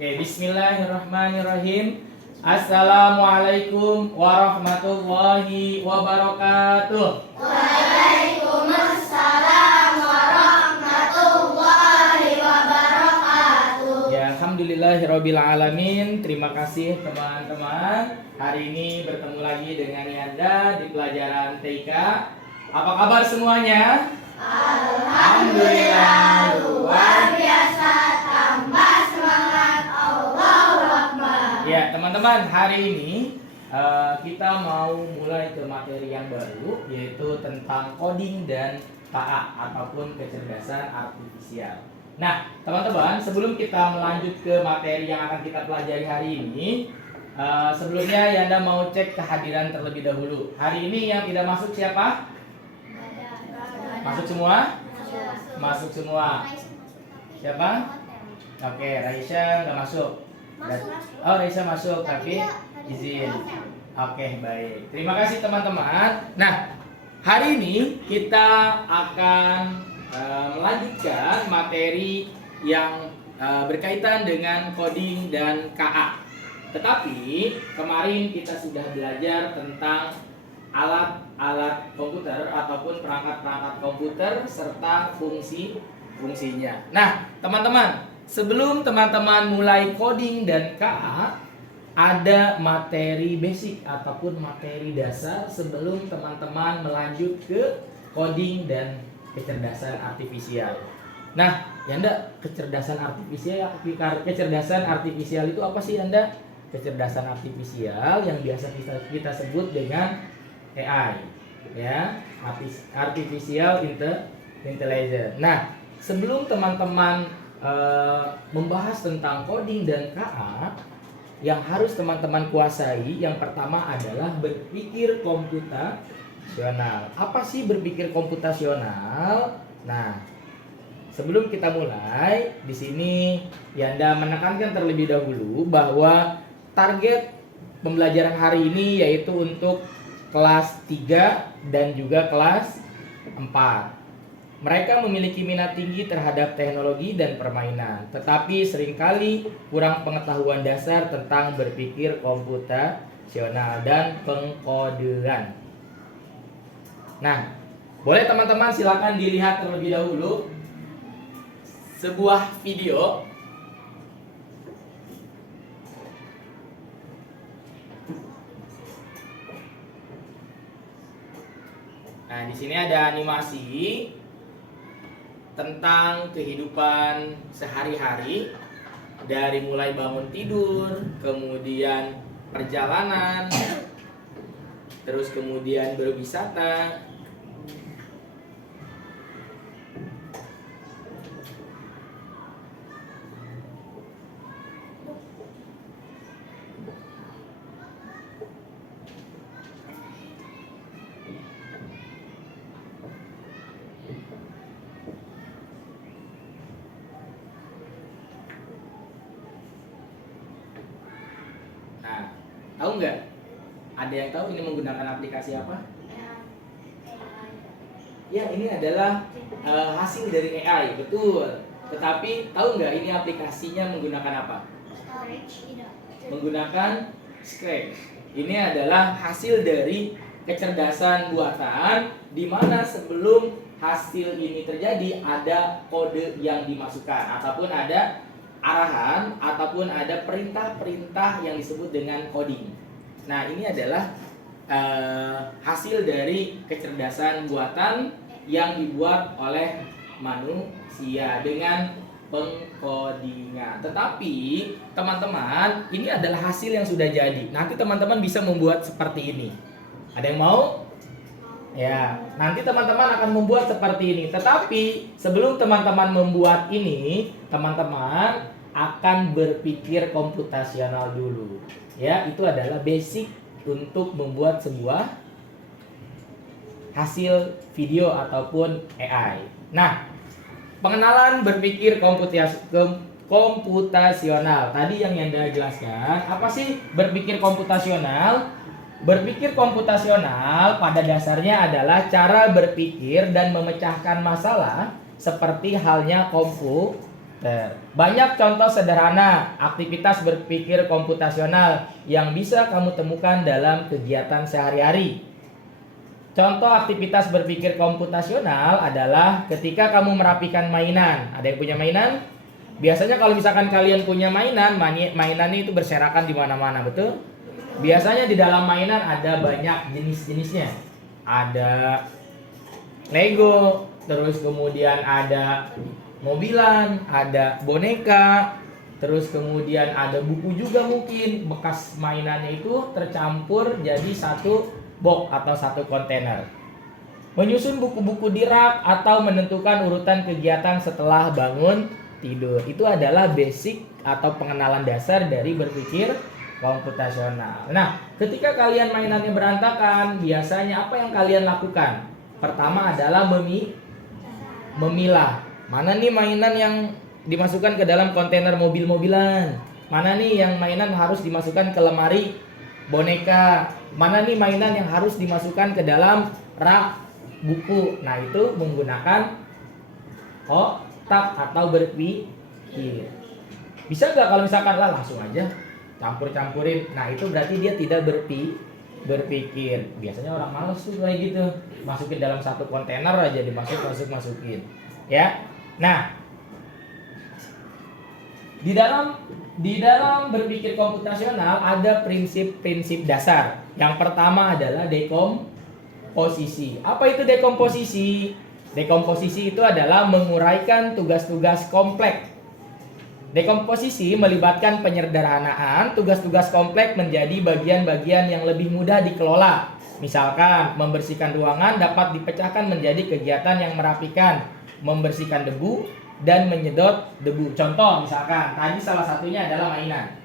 Oke, bismillahirrahmanirrahim. Assalamualaikum warahmatullahi wabarakatuh. Waalaikumsalam warahmatullahi wabarakatuh. Ya, alhamdulillahirabbil alamin. Terima kasih teman-teman. Hari ini bertemu lagi dengan Yanda di pelajaran TK. Apa kabar semuanya? Alhamdulillah luar biasa, tambah semangat, Allahu Akbar. Ya, teman-teman, hari ini kita mau mulai ke materi yang baru, yaitu tentang coding dan KA ataupun kecerdasan artifisial. Nah, teman-teman, sebelum kita melanjut ke materi yang akan kita pelajari hari ini, sebelumnya Yanda mau cek kehadiran terlebih dahulu. Hari ini yang tidak masuk siapa? Masuk semua? Masuk semua. Siapa? Oke, Raisya nggak masuk. Oh, Raisya masuk, tapi izin. Oke, baik. Terima kasih teman-teman. Nah, hari ini kita akan melanjutkan materi yang berkaitan dengan coding dan KA. Tetapi kemarin kita sudah belajar tentang alat-alat komputer ataupun perangkat-perangkat komputer serta fungsinya. Nah, teman-teman, sebelum teman-teman mulai coding dan KA, ada materi basic ataupun materi dasar sebelum teman-teman melanjut ke coding dan kecerdasan artifisial. Nah, Yanda, kecerdasan artifisial itu apa sih, Yanda? Kecerdasan artifisial yang biasa kita sebut dengan AI, ya, artificial intelligence. Nah, sebelum teman-teman membahas tentang coding dan KA, yang harus teman-teman kuasai yang pertama adalah berpikir komputasional. Apa sih berpikir komputasional? Nah, sebelum kita mulai, di sini Yanda menekankan terlebih dahulu bahwa target pembelajaran hari ini yaitu untuk kelas 3 dan juga kelas 4. Mereka memiliki minat tinggi terhadap teknologi dan permainan, tetapi seringkali kurang pengetahuan dasar tentang berpikir komputasional dan pengkodean. Nah, boleh teman-teman silakan dilihat terlebih dahulu sebuah video. Nah, di sini ada animasi tentang kehidupan sehari-hari dari mulai bangun tidur, kemudian perjalanan, terus kemudian berwisata. Nah, tahu nggak? Ada yang tahu ini menggunakan aplikasi apa? Ya, ini adalah hasil dari AI, betul. Tetapi tahu nggak ini aplikasinya menggunakan apa? Menggunakan Scratch. Ini adalah hasil dari kecerdasan buatan, di mana sebelum hasil ini terjadi ada kode yang dimasukkan ataupun ada arahan ataupun ada perintah-perintah yang disebut dengan coding. Nah, ini adalah hasil dari kecerdasan buatan yang dibuat oleh manusia dengan pengkodingan. Tetapi teman-teman, ini adalah hasil yang sudah jadi. Nanti teman-teman bisa membuat seperti ini. Ada yang mau? Ya, nanti teman-teman akan membuat seperti ini. Tetapi sebelum teman-teman membuat ini, teman-teman akan berpikir komputasional dulu. Ya, itu adalah basic untuk membuat sebuah hasil video ataupun AI. Nah, pengenalan berpikir komputasional. Tadi yang Yanda jelaskan, apa sih berpikir komputasional? Berpikir komputasional pada dasarnya adalah cara berpikir dan memecahkan masalah seperti halnya Banyak contoh sederhana aktivitas berpikir komputasional yang bisa kamu temukan dalam kegiatan sehari-hari. Contoh aktivitas berpikir komputasional adalah ketika kamu merapikan mainan. Ada yang punya mainan? Biasanya kalau misalkan kalian punya mainan, mainannya itu berserakan di mana-mana, betul? Biasanya di dalam mainan ada banyak jenis-jenisnya. Ada Lego, terus kemudian ada mobilan, ada boneka, terus kemudian ada buku juga, mungkin bekas mainannya itu tercampur jadi satu box atau satu kontainer. Menyusun buku-buku di rak atau menentukan urutan kegiatan setelah bangun tidur. Itu adalah basic atau pengenalan dasar dari berpikir komputasional. Nah, ketika kalian mainannya berantakan, biasanya apa yang kalian lakukan? Pertama adalah memilah. Mana nih mainan yang dimasukkan ke dalam kontainer mobil-mobilan? Mana nih yang mainan harus dimasukkan ke lemari boneka? Mana nih mainan yang harus dimasukkan ke dalam rak buku? Nah, itu menggunakan otak atau berpikir. Bisa nggak kalau misalkan lah langsung aja campur-campurin? Nah, itu berarti dia tidak berpikir. Biasanya orang malas tuh kayak gitu. Masukin dalam satu kontainer aja masukin. Ya. Nah, di dalam berpikir komputasional ada prinsip-prinsip dasar. Yang pertama adalah dekomposisi. Apa itu dekomposisi? Dekomposisi itu adalah menguraikan tugas-tugas kompleks. Dekomposisi melibatkan penyederhanaan tugas-tugas kompleks menjadi bagian-bagian yang lebih mudah dikelola. Misalkan, membersihkan ruangan dapat dipecahkan menjadi kegiatan yang merapikan, membersihkan debu, dan menyedot debu. Contoh, misalkan, tadi salah satunya adalah mainan.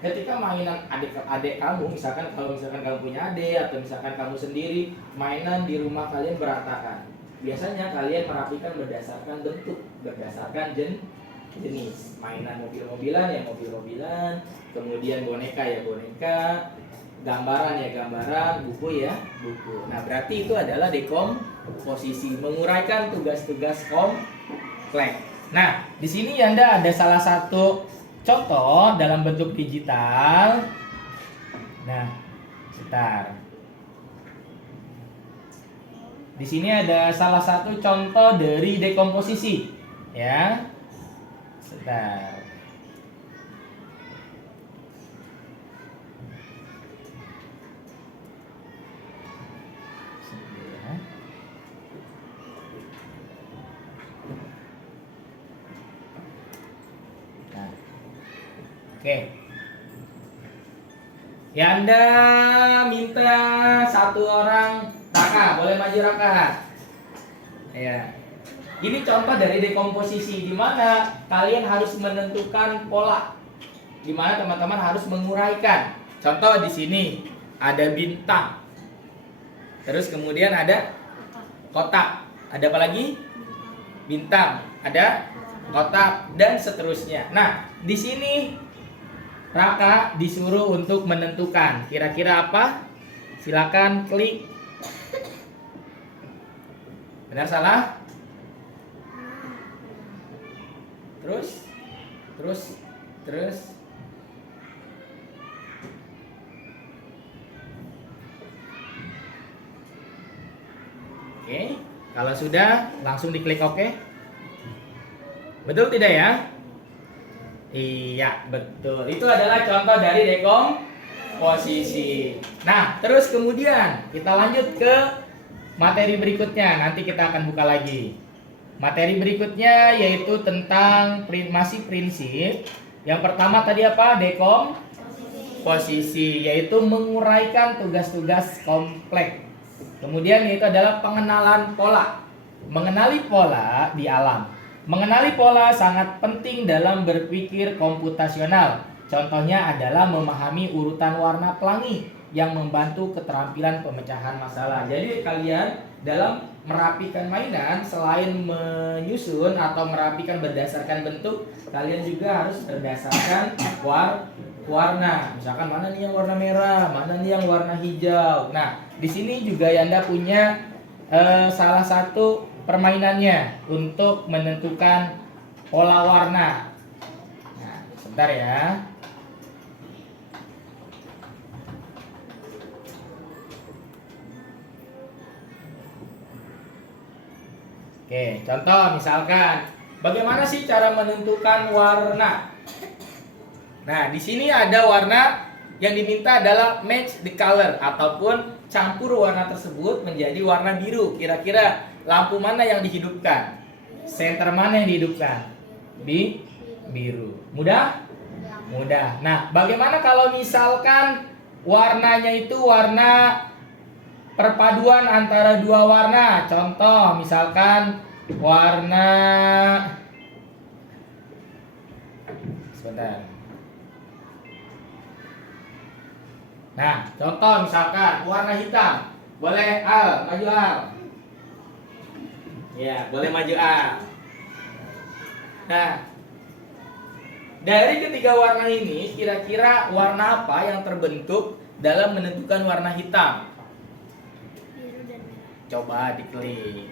Ketika mainan adik kamu, misalkan kalau misalkan kamu punya adik atau misalkan kamu sendiri, mainan di rumah kalian berantakan. Biasanya kalian merapikan berdasarkan bentuk, berdasarkan jenis. Mainan mobil-mobilan ya mobil-mobilan, kemudian boneka ya boneka, gambaran ya gambaran, buku ya buku. Nah, berarti itu adalah dekomposisi, menguraikan tugas-tugas kompleks. Nah, di sini Anda ada salah satu contoh dalam bentuk digital. Nah, sebentar. Di sini ada salah satu contoh dari dekomposisi, ya. Sebentar. Oke. Ya, Anda minta satu orang Raka, boleh maju Raka. Ya. Ini contoh dari dekomposisi di mana kalian harus menentukan pola. Di mana teman-teman harus menguraikan. Contoh di sini ada bintang. Terus kemudian ada kotak. Ada apa lagi? Bintang, ada kotak dan seterusnya. Nah, di sini Raka disuruh untuk menentukan kira-kira apa? Silakan klik. Benar salah? Terus. Oke, kalau sudah langsung diklik oke. Betul tidak ya? Iya, betul. Itu adalah contoh dari dekomposisi. Nah, terus kemudian kita lanjut ke materi berikutnya. Nanti kita akan buka lagi. Materi berikutnya yaitu tentang masih prinsip. Yang pertama tadi apa? Dekomposisi, yaitu menguraikan tugas-tugas kompleks. Kemudian yaitu adalah pengenalan pola. Mengenali pola di alam. Mengenali pola sangat penting dalam berpikir komputasional. Contohnya adalah memahami urutan warna pelangi yang membantu keterampilan pemecahan masalah. Jadi kalian dalam merapikan mainan, selain menyusun atau merapikan berdasarkan bentuk, kalian juga harus berdasarkan warna. Misalkan mana nih yang warna merah, mana nih yang warna hijau. Nah, di sini juga Anda punya salah satu permainannya untuk menentukan pola warna. Nah, sebentar ya. Oke, contoh misalkan, bagaimana sih cara menentukan warna? Nah, di sini ada warna yang diminta adalah match the color ataupun campur warna tersebut menjadi warna biru. Kira-kira lampu mana yang dihidupkan? Senter mana yang dihidupkan? Biru. Mudah? Mudah. Nah, bagaimana kalau misalkan warnanya itu warna perpaduan antara dua warna? Contoh, misalkan warna, sebentar. Nah, contoh misalkan warna hitam. Boleh Al, maju Al. Ya, boleh maju Al. Nah, dari ketiga warna ini, kira-kira warna apa yang terbentuk dalam menentukan warna hitam? Biru dan merah. Coba diklik.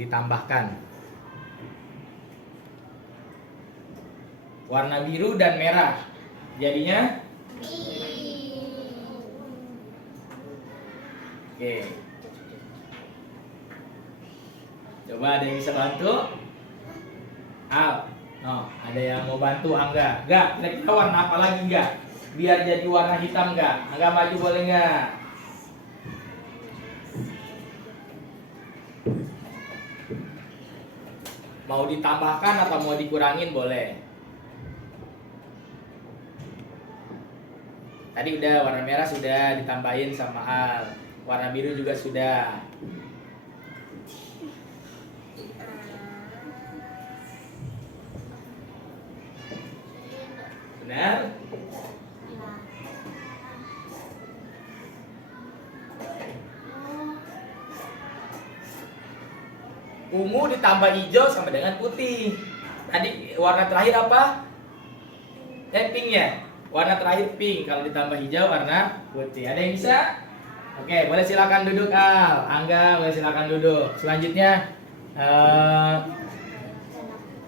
Ditambahkan. Warna biru dan merah. Jadinya? Oke. Coba ada yang bisa bantu? Al, no, ada yang mau bantu Angga? Enggak, kira-kira warna apa lagi enggak? Biar jadi warna hitam enggak? Angga maju boleh enggak? Mau ditambahkan atau mau dikurangin boleh. Tadi udah warna merah sudah ditambahin sama Al. Warna biru juga sudah. Benar? Ungu ditambah hijau sama dengan putih. Tadi warna terakhir apa? Pink ya? Warna terakhir pink. Kalau ditambah hijau warna putih. Ada yang bisa? Oke, boleh silakan duduk Al. Angga, boleh silakan duduk. Selanjutnya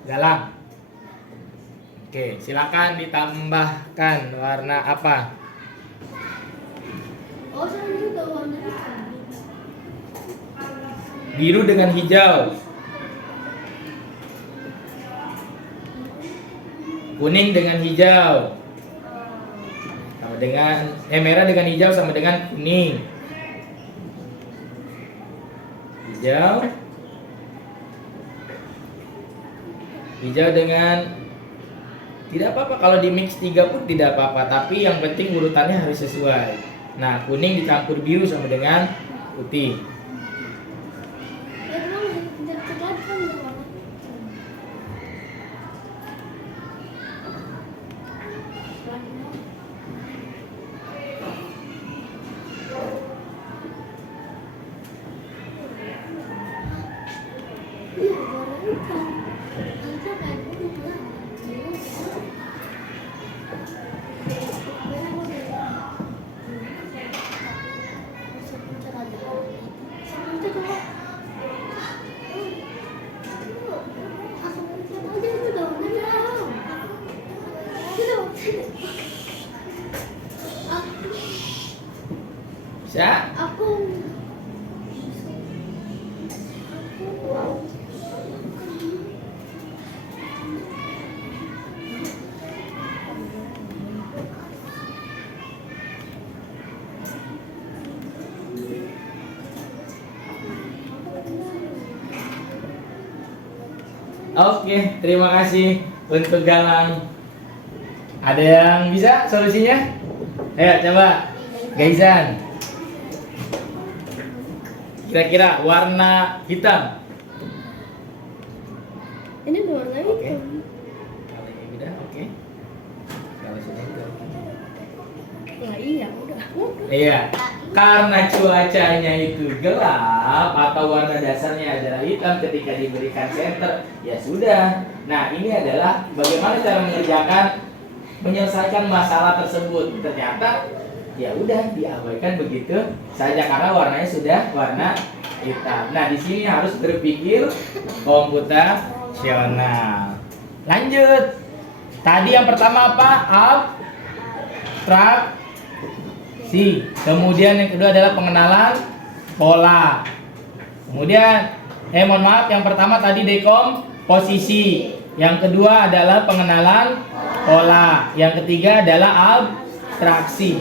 Galang. Oke, silakan ditambahkan warna apa? Oh, saya juga warna hitam. Biru dengan hijau. Kuning dengan hijau. Sama dengan merah dengan hijau sama dengan kuning. Hijau. Hijau dengan, tidak apa-apa kalau di mix 3 pun tidak apa-apa, tapi yang penting urutannya harus sesuai. Nah, kuning dicampur biru sama dengan putih. Ya, memang dekat kan warna hitam. Iya, warna hitam. Nanti kayak gitu kan. Bisa? Aku Oke, terima kasih untuk Galang. Ada yang bisa solusinya? Ayo coba, Gaizan. Kira-kira warna hitam. ini udah warna Oke. hitam. Kalau ini udah oke. Kalau sudah hitam. Lah iya, udah. Iya, karena cuacanya itu gelap atau warna dasarnya adalah hitam ketika diberikan senter, ya sudah. Nah, ini adalah bagaimana cara menyelesaikan masalah tersebut. Ternyata ya udah diabaikan begitu saja karena warnanya sudah warna hitam. Nah, di sini harus berpikir komputasional. Lanjut. Tadi yang pertama apa? Abstraksi. Kemudian yang kedua adalah pengenalan pola. Kemudian mohon maaf, yang pertama tadi dekomposisi. Yang kedua adalah pengenalan pola. Yang ketiga adalah abstraksi.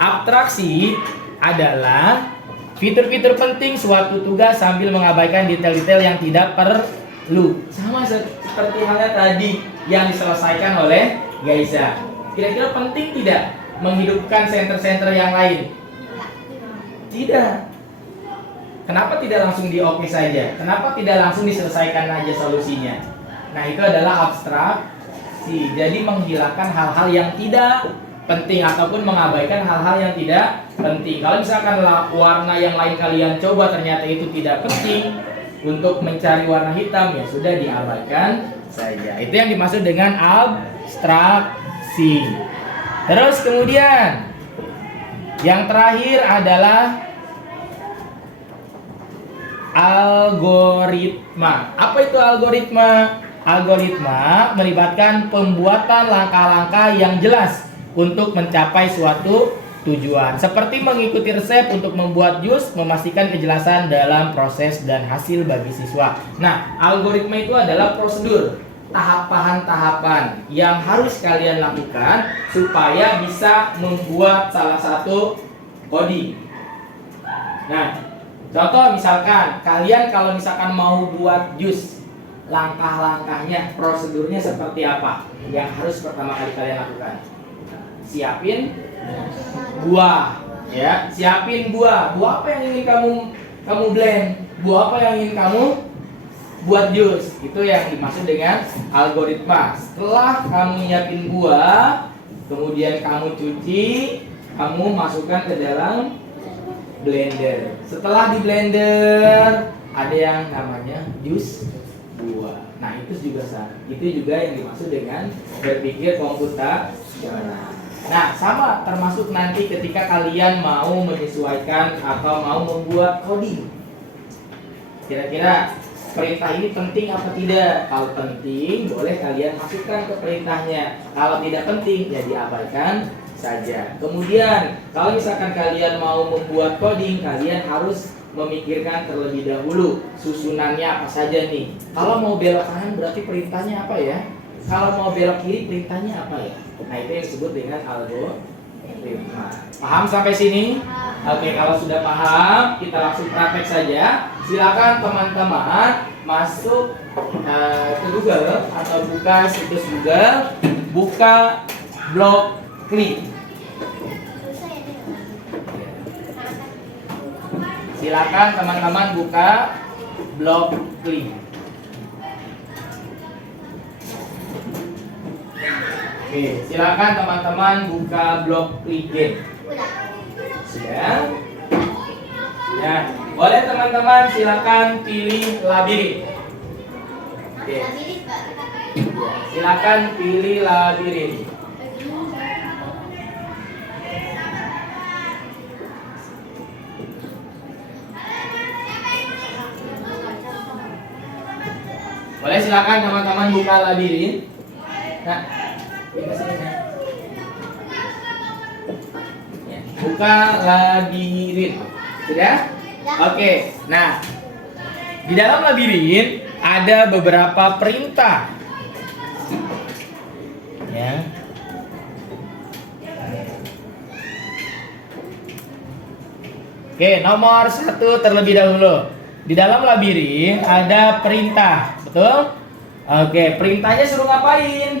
Abstraksi adalah fitur-fitur penting suatu tugas sambil mengabaikan detail-detail yang tidak perlu. Sama seperti halnya tadi yang diselesaikan oleh Gaiza. Kira-kira penting tidak menghidupkan senter-senter yang lain? Tidak. Kenapa tidak langsung di oke saja? Kenapa tidak langsung diselesaikan aja solusinya? Nah, itu adalah abstraksi. Jadi menghilangkan hal-hal yang tidak penting ataupun mengabaikan hal-hal yang tidak penting. Kalau misalkan warna yang lain kalian coba ternyata itu tidak penting untuk mencari warna hitam, ya sudah diabaikan saja. Itu yang dimaksud dengan abstraksi. Terus kemudian yang terakhir adalah algoritma. Apa itu algoritma? Algoritma melibatkan pembuatan langkah-langkah yang jelas untuk mencapai suatu tujuan. Seperti mengikuti resep untuk membuat jus, memastikan kejelasan dalam proses dan hasil bagi siswa. Nah, algoritma itu adalah prosedur, tahapan-tahapan yang harus kalian lakukan supaya bisa membuat salah satu coding. Nah, contoh misalkan kalian kalau misalkan mau buat jus, langkah-langkahnya, prosedurnya seperti apa yang harus pertama kali kalian lakukan? Siapin buah, ya. Siapin buah. Buah apa yang ingin kamu blend? Buah apa yang ingin kamu buat jus? Itu yang dimaksud dengan algoritma. Setelah kamu nyiapin buah, kemudian kamu cuci, kamu masukkan ke dalam blender. Setelah di blender, ada yang namanya jus buah. Nah, itu juga yang dimaksud dengan berpikir komputasional. Nah, sama termasuk nanti ketika kalian mau menyesuaikan atau mau membuat coding. Kira-kira perintah ini penting apa tidak? Kalau penting, boleh kalian masukkan ke perintahnya. Kalau tidak penting, ya diabaikan saja. Kemudian, kalau misalkan kalian mau membuat coding, kalian harus memikirkan terlebih dahulu susunannya apa saja nih. Kalau mau belok kanan berarti perintahnya apa ya? Kalau mau belok kiri perintahnya apa ya? Nah, itu yang disebut dengan algoritma. Paham sampai sini? Oke, kalau sudah paham, kita langsung praktek saja. Silakan teman-teman masuk ke Google atau buka situs Google, buka Blockly. Silakan teman-teman buka Blockly. Oke, silakan teman-teman buka Blockly game. Sudah? Ya, boleh teman-teman silakan pilih labirin. Oke. Silakan pilih labirin. Boleh silakan teman-teman buka labirin. Nah, buka labirin. Sudah? Oke. Nah, di dalam labirin ada beberapa perintah. Ya. Oke, nomor 1 terlebih dahulu. Di dalam labirin ada perintah, betul? Oke, perintahnya suruh ngapain?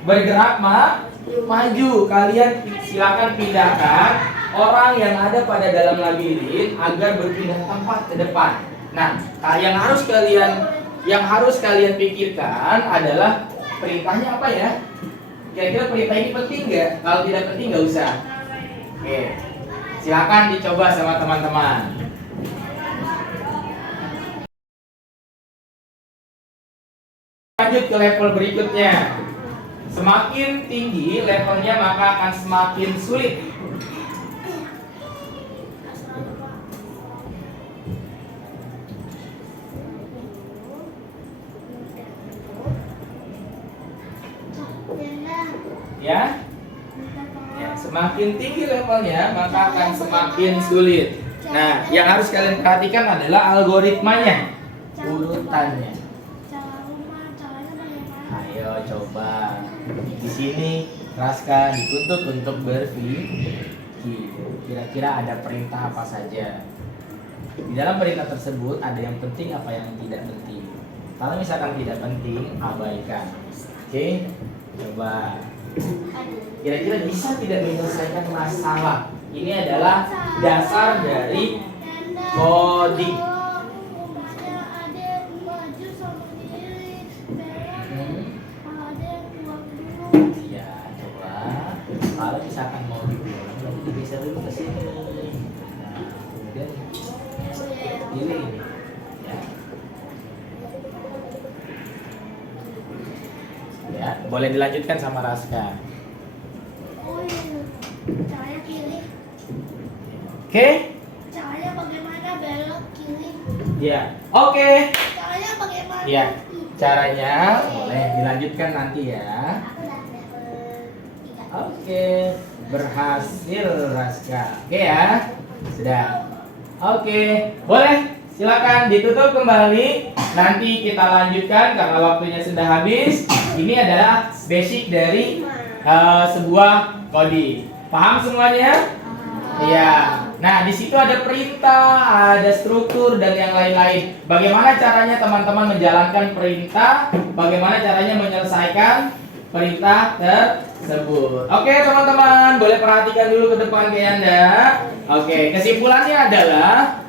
Bergerak maju. Kalian silakan pindahkan orang yang ada pada dalam labirin agar berpindah tempat ke depan. Nah, yang harus kalian pikirkan adalah perintahnya apa ya? Kira-kira perintah ini penting nggak? Kalau tidak penting nggak usah. Oke, silakan dicoba sama teman-teman. Lanjut ke level berikutnya. Semakin tinggi levelnya maka akan semakin sulit. Ya. Ya, semakin tinggi levelnya maka akan semakin sulit. Nah, yang harus kalian perhatikan adalah algoritmanya, urutannya. Ayo coba. Di sini Raska dituntut untuk berpikir. Kira-kira ada perintah apa saja? Di dalam perintah tersebut ada yang penting apa yang tidak penting. Kalau misalkan tidak penting, abaikan. Oke? Coba. Kira-kira bisa tidak menyelesaikan masalah? Ini adalah dasar dari coding. Ya, coba. Kalau misalkan mau dibuang, nanti digeser dulu ke sini. Nah, kemudian pilih ini. Ya. Ya, boleh dilanjutkan sama Raska. Caranya kiri. Oke? Caranya bagaimana belok kiri? Ya. Oke. Caranya bagaimana? Ya. Caranya boleh dilanjutkan nanti ya. Aku udah level 3. Oke. Berhasil Raska. Oke ya. Sudah. Oke. Boleh. Silakan ditutup kembali. Nanti kita lanjutkan karena waktunya sudah habis. Ini adalah basic dari sebuah coding. Paham semuanya? Iya. Nah, di situ ada perintah, ada struktur dan yang lain-lain. Bagaimana caranya teman-teman menjalankan perintah? Bagaimana caranya menyelesaikan perintah tersebut? Oke, teman-teman, boleh perhatikan dulu ke depan ke Anda. Oke, kesimpulannya adalah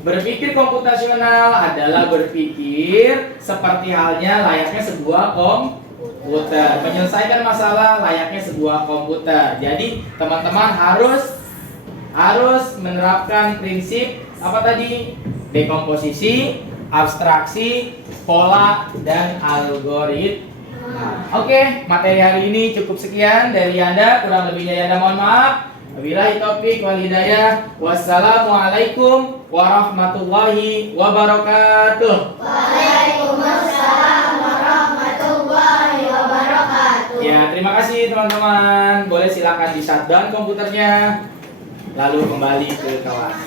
berpikir komputasional adalah berpikir seperti halnya layaknya sebuah komputer, menyelesaikan masalah layaknya sebuah komputer. Jadi teman-teman harus menerapkan prinsip apa tadi? Dekomposisi, abstraksi, pola, dan algoritma. Oke, materi hari ini cukup sekian dari Anda. Kurang lebihnya Anda mohon maaf. Wabillahi taufiq wal hidayah. Wassalamualaikum warahmatullahi wabarakatuh. Waalaikumsalam warahmatullahi wabarakatuh. Ya, terima kasih teman-teman. Boleh silakan di shutdown komputernya. Lalu kembali ke kelas.